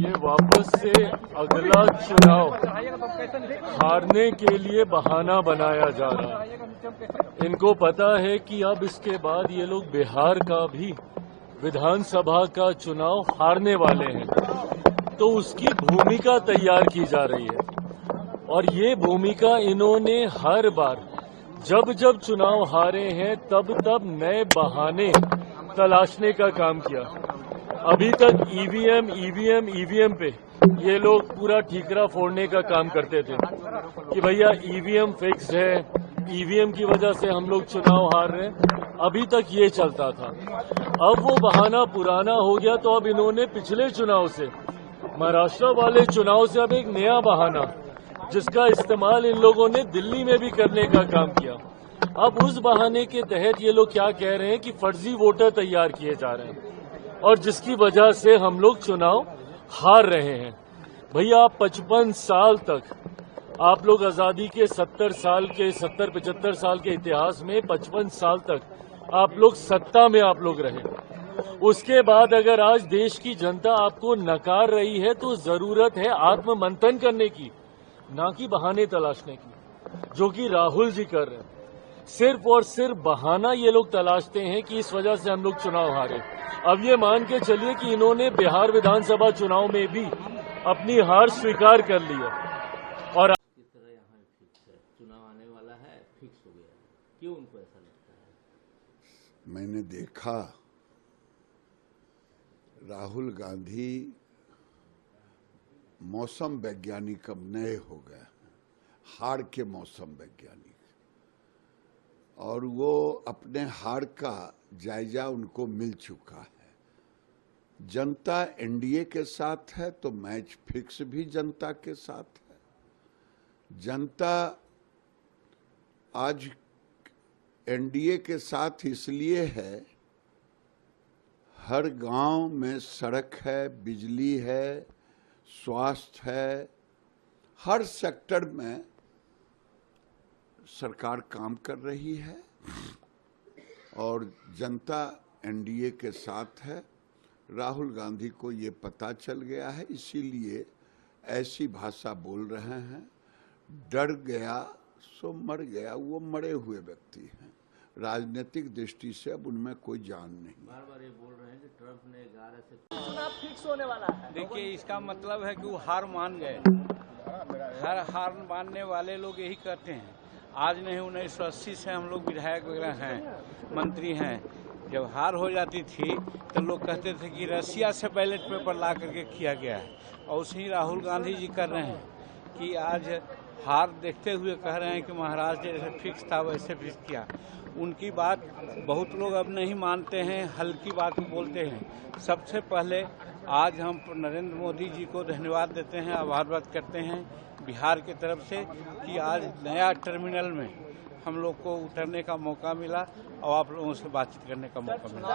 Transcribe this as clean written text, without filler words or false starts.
ये वापस से अगला चुनाव हारने के लिए बहाना बनाया जा रहा है। इनको पता है कि अब इसके बाद ये लोग बिहार का भी विधानसभा का चुनाव हारने वाले हैं, तो उसकी भूमिका तैयार की जा रही है। और ये भूमिका इन्होंने हर बार जब जब चुनाव हारे हैं तब तब नए बहाने तलाशने का काम किया। अभी तक ईवीएम पे ये लोग पूरा ठीकरा फोड़ने का काम करते थे कि भैया ईवीएम फिक्स है, ईवीएम की वजह से हम लोग चुनाव हार रहे हैं। अभी तक ये चलता था। अब वो बहाना पुराना हो गया, तो अब इन्होंने पिछले चुनाव से, महाराष्ट्र वाले चुनाव से अब एक नया बहाना, जिसका इस्तेमाल इन लोगों ने दिल्ली में भी करने का काम किया। अब उस बहाने के तहत ये लोग क्या कह रहे हैं कि फर्जी वोटर तैयार किए जा रहे हैं और जिसकी वजह से हम लोग चुनाव हार रहे हैं। भैया 55 साल तक आप लोग आजादी के 70-75 साल के इतिहास में 55 साल तक आप लोग सत्ता में आप लोग रहे। उसके बाद अगर आज देश की जनता आपको नकार रही है तो जरूरत है आत्ममंथन करने की, ना कि बहाने तलाशने की, जो कि राहुल जी कर रहे हैं। सिर्फ और सिर्फ बहाना ये लोग तलाशते हैं कि इस वजह से हम लोग चुनाव हारे। अब ये मान के चलिए कि इन्होंने बिहार विधानसभा चुनाव में भी अपनी हार स्वीकार कर ली है और की तरह यहाँ फिक्स है, चुनाव आने वाला है, फिक्स हो गया। क्यों उनको ऐसा लगता है? मैंने देखा राहुल गांधी मौसम वैज्ञानिक अब नए हो गए, हार के मौसम वैज्ञानिक, और वो अपने हार का जायजा उनको मिल चुका है। जनता एनडीए के साथ है तो मैच फिक्स भी जनता के साथ है। जनता आज एनडीए के साथ इसलिए है, हर गांव में सड़क है, बिजली है, स्वास्थ्य है, हर सेक्टर में सरकार काम कर रही है और जनता एनडीए के साथ है। राहुल गांधी को ये पता चल गया है, इसीलिए ऐसी भाषा बोल रहे हैं। डर गया सो मर गया, वो मरे हुए व्यक्ति हैं। राजनीतिक दृष्टि से अब उनमें कोई जान नहीं। बार बार ये बोल रहे हैं कि ट्रंप ने 11 से चुनाव फिक्स होने वाला है। देखिए, इसका मतलब है कि वो हार मान गए। हार मानने वाले लोग यही कहते हैं। आज नहीं 1980 से हम लोग विधायक वगैरह हैं, मंत्री हैं। जब हार हो जाती थी तो लोग कहते थे कि रसिया से बैलेट पेपर ला करके किया गया है, और उसी राहुल गांधी जी कर रहे हैं कि आज हार देखते हुए कह रहे हैं कि महाराज जैसे फिक्स था वैसे फिक्स किया। उनकी बात बहुत लोग अब नहीं मानते हैं, हल्की बात बोलते हैं। सबसे पहले आज हम नरेंद्र मोदी जी को धन्यवाद देते हैं, आभार व्यक्त करते हैं बिहार की तरफ से कि आज नया टर्मिनल में हम लोग को उतरने का मौका मिला और आप लोगों से बातचीत करने का मौका मिला।